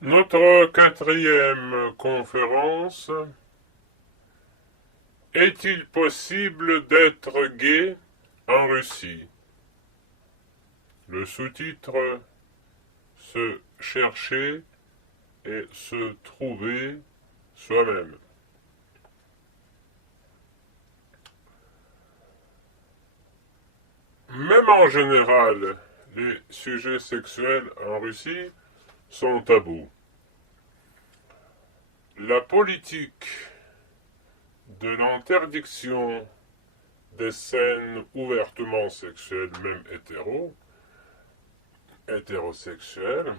Notre quatrième conférence. Est-il possible d'être gay en Russie? Le sous-titre: se chercher et se trouver soi-même. Même en général, les sujets sexuels en Russie sont tabous. La politique de l'interdiction des scènes ouvertement sexuelles, même hétérosexuelles,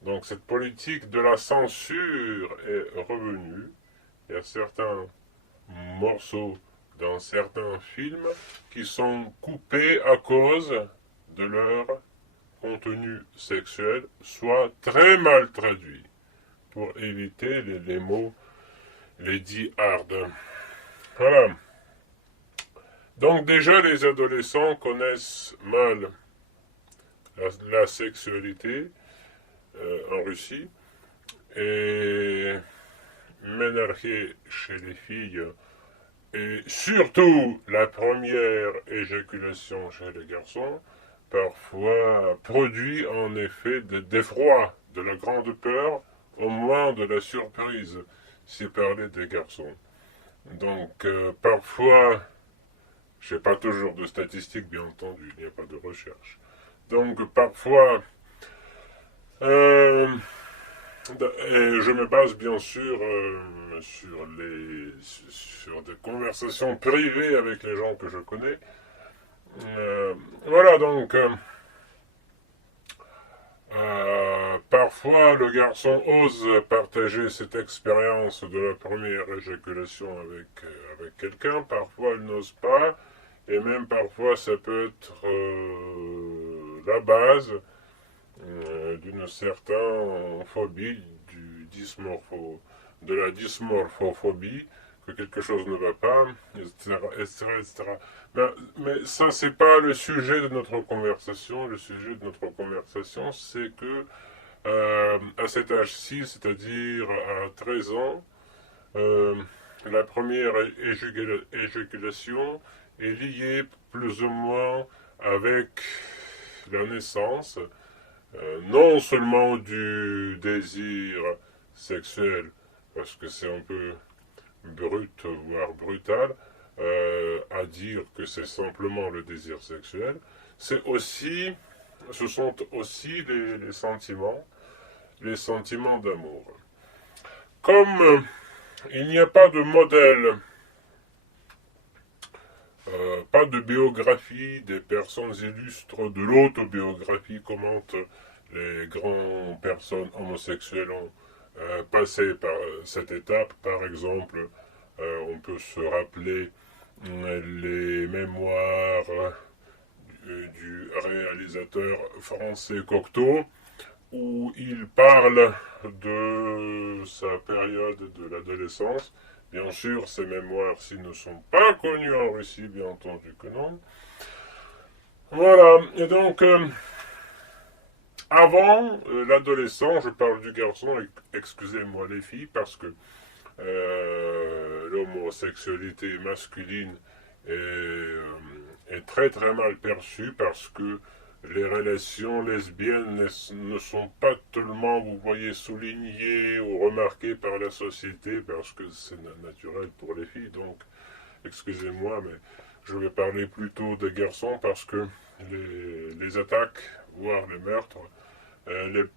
donc cette politique de la censure est revenue. Il y a certains morceaux dans certains films qui sont coupés à cause de leur contenu sexuel, soit très mal traduit, pour éviter les mots, les dits hard. Voilà. Donc déjà, les adolescents connaissent mal la sexualité en Russie, et ménarchie chez les filles, et surtout la première éjaculation chez les garçons, parfois produit en effet d'effroi, de la grande peur, au moins de la surprise, si parler des garçons. Donc parfois, je n'ai pas toujours de statistiques, bien entendu, il n'y a pas de recherche. Donc parfois, euh, et je me base bien sûr sur des conversations privées avec les gens que je connais. Voilà, donc parfois le garçon ose partager cette expérience de la première éjaculation avec quelqu'un, parfois il n'ose pas, et même parfois ça peut être la base d'une certaine phobie de la dysmorphophobie, que quelque chose ne va pas, etc. etc., etc. Mais ça, c'est pas le sujet de notre conversation. Le sujet de notre conversation, c'est que à cet âge-ci, c'est-à-dire à 13 ans, euh, la première éjaculation est liée plus ou moins avec la naissance, non seulement du désir sexuel, parce que c'est un peu brut, voire brutal, à dire que c'est simplement le désir sexuel, ce sont aussi les sentiments d'amour. Comme il n'y a pas de modèle, pas de biographie des personnes illustres, de l'autobiographie commentent les grandes personnes homosexuelles ont passé par cette étape. Par exemple, on peut se rappeler les mémoires du réalisateur français Cocteau, où il parle de sa période de l'adolescence. Bien sûr, ces mémoires-ci ne sont pas connues en Russie, bien entendu que non. Voilà, et donc, avant l'adolescent, je parle du garçon, excusez-moi les filles, parce que l'homosexualité masculine est très très mal perçue, parce que les relations lesbiennes ne sont pas tellement, vous voyez, soulignées ou remarquées par la société, parce que c'est naturel pour les filles. Donc, excusez-moi, mais je vais parler plutôt des garçons, parce que les attaques, voire les meurtres,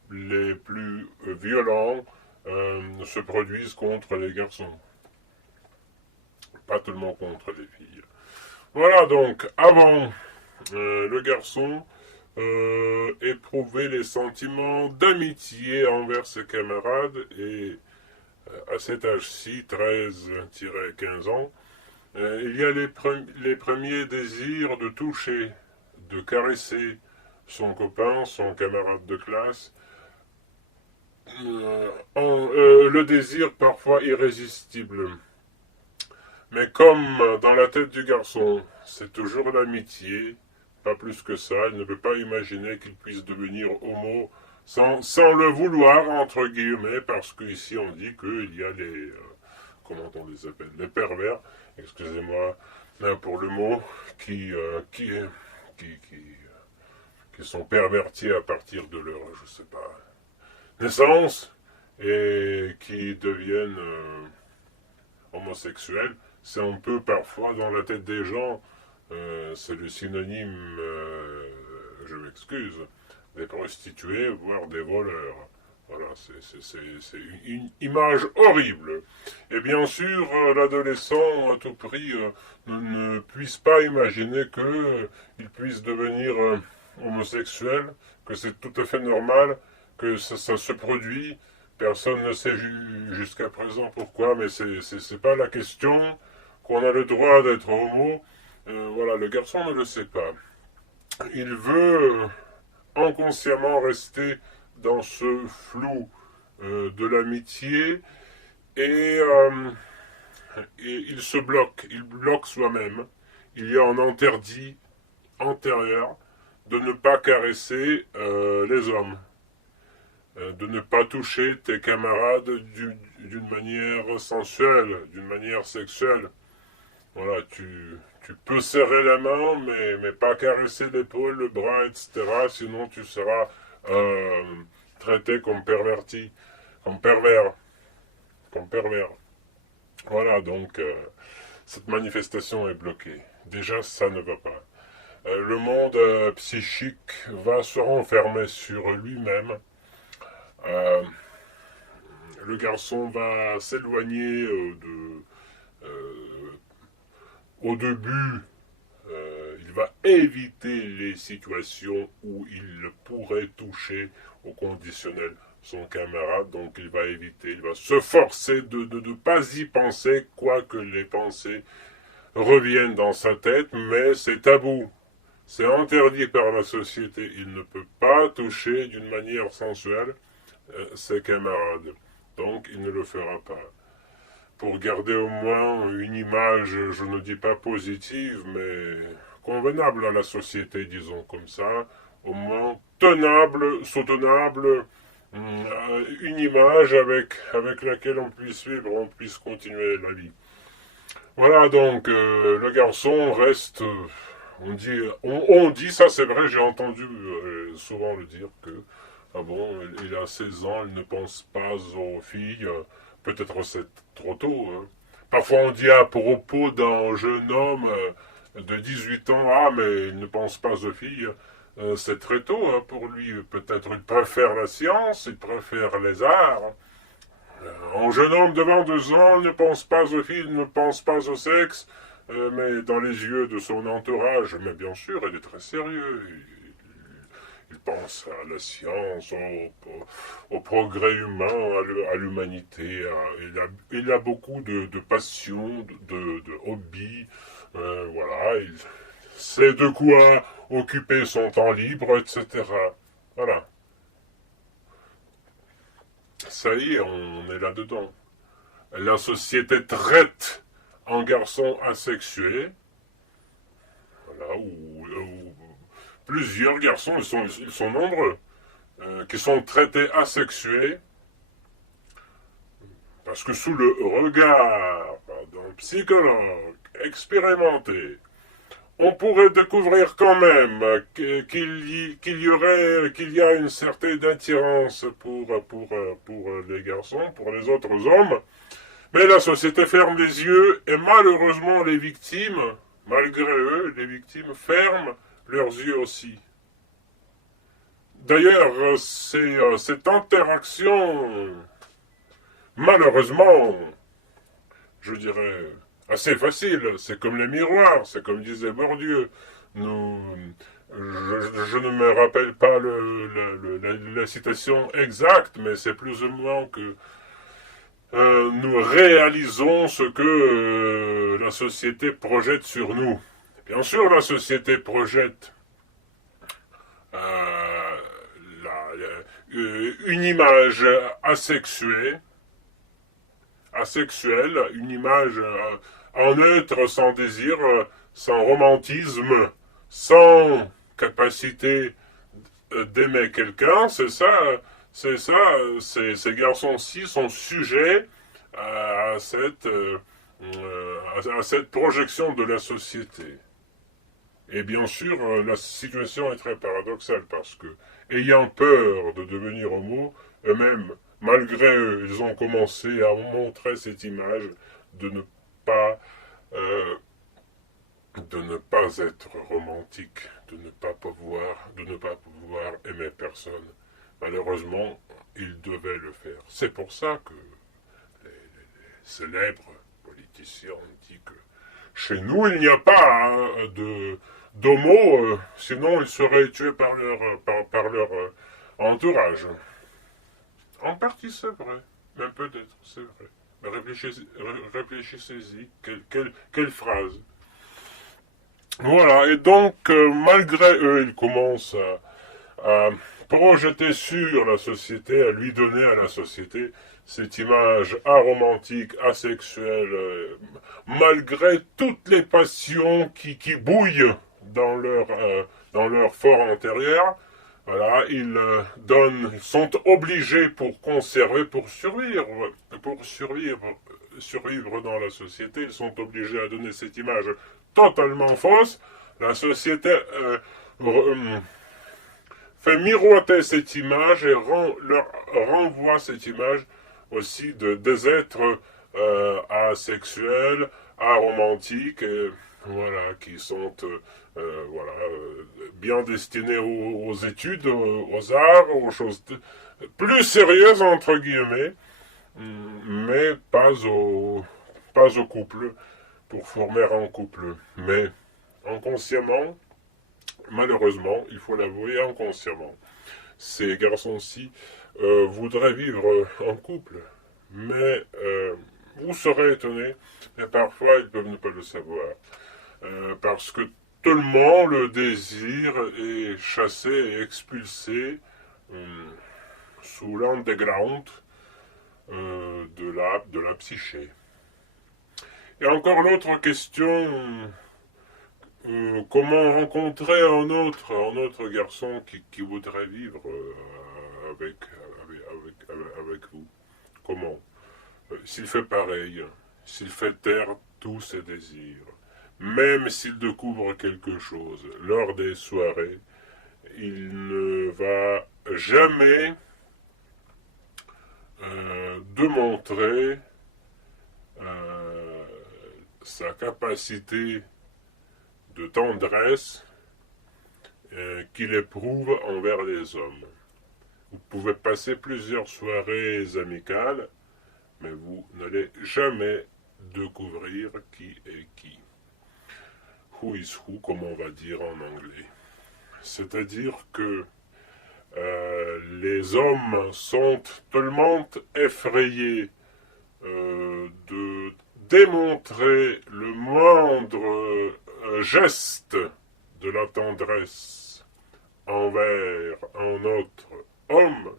les plus violents se produisent contre les garçons, pas tellement contre les filles. Voilà, donc avant le garçon éprouvait les sentiments d'amitié envers ses camarades, et à cet âge-ci, 13-15 ans, il y a les premiers désirs de toucher, de caresser son copain, son camarade de classe, le désir parfois irrésistible. Mais comme dans la tête du garçon, c'est toujours l'amitié, pas plus que ça, il ne peut pas imaginer qu'il puisse devenir homo sans le vouloir, entre guillemets, parce qu'ici on dit qu'il y a les, comment on les appelle, les pervers, excusez-moi pour le mot, qui, qui sont pervertis à partir de leur, je sais pas, naissance, et qui deviennent homosexuels. C'est un peu parfois dans la tête des gens, c'est le synonyme, je m'excuse, des prostituées, voire des voleurs. Voilà, c'est une image horrible. Et bien sûr, l'adolescent, à tout prix, ne puisse pas imaginer qu'il puisse devenir homosexuel, que c'est tout à fait normal, que ça se produit. Personne ne sait jusqu'à présent pourquoi, mais c'est pas la question qu'on a le droit d'être homo. Voilà, le garçon ne le sait pas. Il veut inconsciemment rester dans ce flou de l'amitié et il se bloque, il bloque soi-même. Il y a un interdit antérieur de ne pas caresser les hommes, de ne pas toucher tes camarades d'une manière sensuelle, d'une manière sexuelle. Voilà, tu peux serrer la main, mais pas caresser l'épaule, le bras, etc. Sinon, tu seras traité comme perverti, comme pervers, comme pervers. Voilà, donc cette manifestation est bloquée. Déjà, ça ne va pas. Le monde psychique va se renfermer sur lui-même. Le garçon va s'éloigner au début, il va éviter les situations où il pourrait toucher au conditionnel son camarade, donc il va éviter, il va se forcer de ne pas y penser, quoique les pensées reviennent dans sa tête, mais c'est tabou. C'est interdit par la société. Il ne peut pas toucher d'une manière sensuelle ses camarades. Donc il ne le fera pas. Pour garder au moins une image, je ne dis pas positive, mais convenable à la société, disons comme ça, au moins tenable, soutenable, une image avec laquelle on puisse vivre, on puisse continuer la vie. Voilà, donc le garçon reste, on dit ça c'est vrai, j'ai entendu souvent le dire que, ah bon, il a 16 ans, il ne pense pas aux filles, peut-être c'est trop tôt. Hein. Parfois on dit à propos d'un jeune homme de 18 ans, ah mais il ne pense pas aux filles, c'est très tôt hein, pour lui, peut-être il préfère la science, il préfère les arts. Un jeune homme de 22 ans ne pense pas aux filles, ne pense pas au sexe, mais dans les yeux de son entourage, mais bien sûr, il est très sérieux. Il pense à la science, au progrès humain, à l'humanité. Il a beaucoup de passions, de hobbies. Voilà, il sait de quoi occuper son temps libre, etc. Voilà. Ça y est, on est là-dedans. La société traite un garçon asexué, voilà, ou plusieurs garçons, ils sont nombreux, qui sont traités asexués, parce que sous le regard d'un psychologue expérimenté, on pourrait découvrir quand même qu'il y a une certaine attirance pour les garçons, pour les autres hommes, mais la société ferme les yeux et malheureusement les victimes, malgré eux, les victimes ferment leurs yeux aussi. D'ailleurs, cette interaction, malheureusement, je dirais, assez facile. C'est comme les miroirs, c'est comme disait Bourdieu. Je ne me rappelle pas la citation exacte, mais c'est plus ou moins que nous réalisons ce que la société projette sur nous. Bien sûr, la société projette une image asexuelle, une image en être sans désir, sans romantisme, sans capacité d'aimer quelqu'un, ces garçons-ci sont sujets à cette projection de la société. Et bien sûr, la situation est très paradoxale parce que, ayant peur de devenir homo, eux-mêmes, malgré eux, ils ont commencé à montrer cette image de ne pas, euh, de ne pas être romantique, de ne pas pouvoir aimer personne. Malheureusement, ils devaient le faire. C'est pour ça que les célèbres politiciens ont dit que chez nous, il n'y a pas d'homo, sinon ils seraient tués par leur entourage. En partie, c'est vrai, même peut-être, c'est vrai. Mais réfléchissez-y, quelle phrase. Voilà, et donc, malgré eux, ils commencent à projeter sur la société, à lui donner à la société cette image aromantique, asexuelle, malgré toutes les passions qui bouillent dans leur fort intérieur. Voilà, ils sont obligés pour conserver, survivre dans la société, ils sont obligés à donner cette image totalement fausse. La société fait miroiter cette image et leur renvoie cette image aussi des êtres asexuels, aromantiques, et, voilà, qui sont bien destinés aux études, aux arts, aux choses plus sérieuses, entre guillemets, mais pas au couple, pour former un couple. Mais inconsciemment, malheureusement, il faut l'avouer, inconsciemment, ces garçons-ci voudraient vivre en couple. Mais vous serez étonné, mais parfois ils peuvent ne pas le savoir. Parce que tellement le désir est chassé et expulsé sous l'underground de la psyché. Et encore l'autre question, comment rencontrer un autre garçon qui voudrait vivre avec vous? Comment? S'il fait pareil, s'il fait taire tous ses désirs, même s'il découvre quelque chose lors des soirées, il ne va jamais démontrer sa capacité de tendresse qu'il éprouve envers les hommes. Vous pouvez passer plusieurs soirées amicales, mais vous n'allez jamais découvrir qui est qui. Who is who, comme on va dire en anglais. C'est-à-dire que les hommes sont tellement effrayés de démontrer le moindre geste de la tendresse envers un autre homme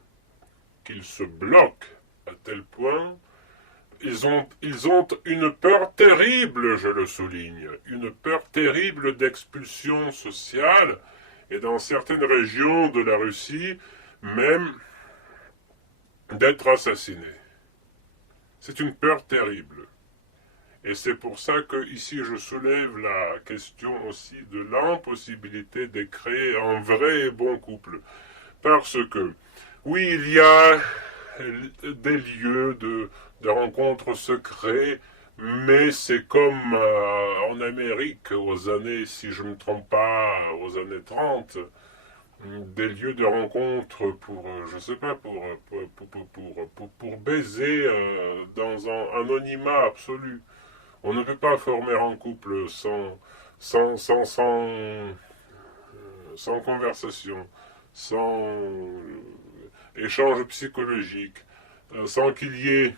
qu'ils se bloquent à tel point. Ils ont une peur terrible, je le souligne, une peur terrible d'expulsion sociale, et dans certaines régions de la Russie, même d'être assassinés. C'est une peur terrible. Et c'est pour ça que ici je soulève la question aussi de l'impossibilité de créer un vrai et bon couple. Parce que, oui, il y a des lieux de rencontres secrets, mais c'est comme en Amérique aux années, si je ne me trompe pas, aux années 30, des lieux de rencontre pour, je sais pas, pour baiser dans un anonymat absolu. On ne peut pas former un couple sans conversation, sans échange psychologique, sans qu'il y ait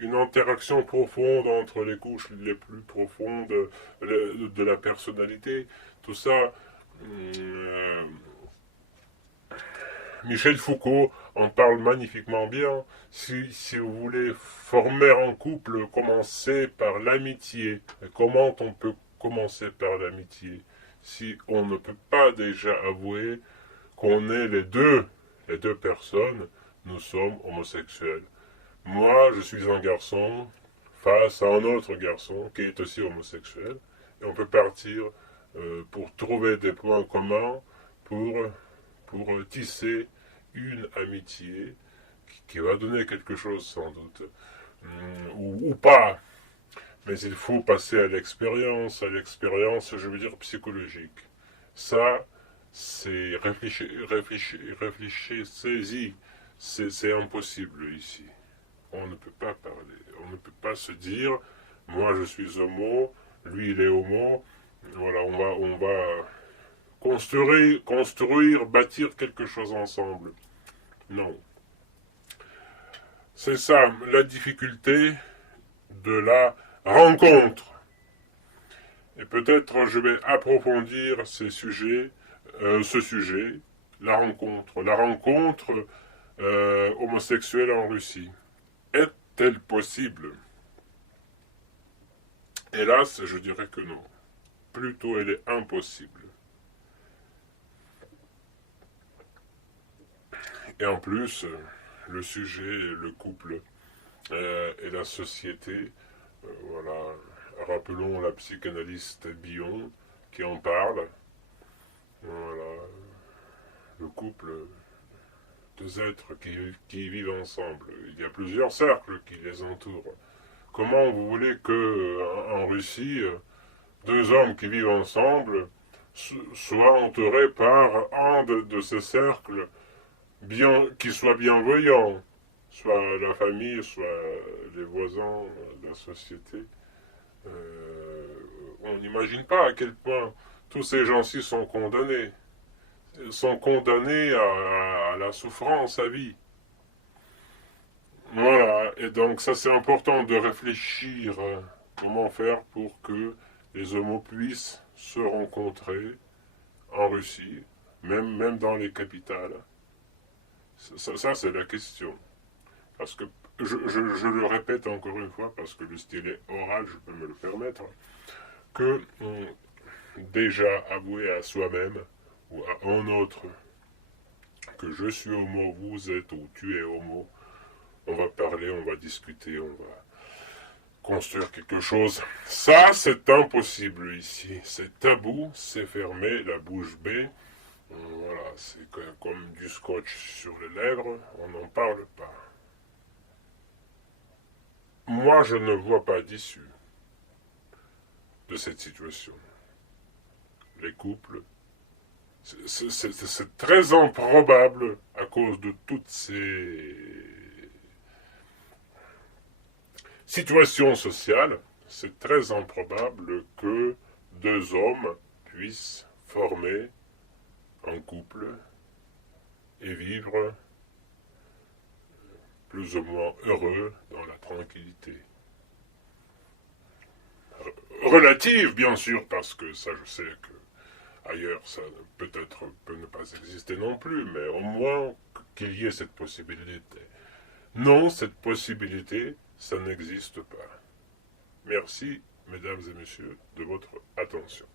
une interaction profonde entre les couches les plus profondes de la personnalité. Tout ça, Michel Foucault en parle magnifiquement bien. Si vous voulez former un couple, commencez par l'amitié. Comment on peut commencer par l'amitié si on ne peut pas déjà avouer qu'on est les deux personnes, nous sommes homosexuels. Moi, je suis un garçon face à un autre garçon qui est aussi homosexuel. Et on peut partir pour trouver des points communs, pour tisser une amitié qui va donner quelque chose sans doute. Ou pas. Mais il faut passer à l'expérience, je veux dire psychologique. Ça, c'est réfléchissez-y. C'est impossible ici. On ne peut pas parler. On ne peut pas se dire, moi je suis homo, lui il est homo. Voilà, on va construire, bâtir quelque chose ensemble. Non. C'est ça, la difficulté de la rencontre. Et peut-être je vais approfondir ce sujet, la rencontre. La rencontre homosexuelle en Russie. Est-elle possible? Hélas, je dirais que non. Plutôt, elle est impossible. Et en plus, le sujet, le couple et la société, voilà. Rappelons la psychanalyste Bion qui en parle. Voilà. Le couple, deux êtres qui vivent ensemble. Il y a plusieurs cercles qui les entourent. Comment vous voulez que en Russie, deux hommes qui vivent ensemble soient entourés par un de ces cercles qui soit bienveillant, soit la famille, soit les voisins, la société. On n'imagine pas à quel point tous ces gens-ci sont condamnés à la souffrance à vie. Voilà, et donc ça c'est important de réfléchir comment faire pour que les homos puissent se rencontrer en Russie, même dans les capitales. Ça c'est la question. Parce que, je le répète encore une fois, parce que le style est oral, je peux me le permettre, que déjà avouer à soi-même ou à un autre que je suis homo, vous êtes ou tu es homo, on va parler, on va discuter, on va construire quelque chose. Ça, c'est impossible ici. C'est tabou, c'est fermé, la bouche bée. Voilà, c'est comme du scotch sur les lèvres, on n'en parle pas. Moi, je ne vois pas d'issue de cette situation. Les couples, c'est très improbable à cause de toutes ces situations sociales. C'est très improbable que deux hommes puissent former un couple et vivre plus ou moins heureux dans la tranquillité. Relative, bien sûr, parce que ça, je sais que ailleurs, ça peut-être peut ne pas exister non plus, mais au moins qu'il y ait cette possibilité. Non, cette possibilité, ça n'existe pas. Merci, mesdames et messieurs, de votre attention.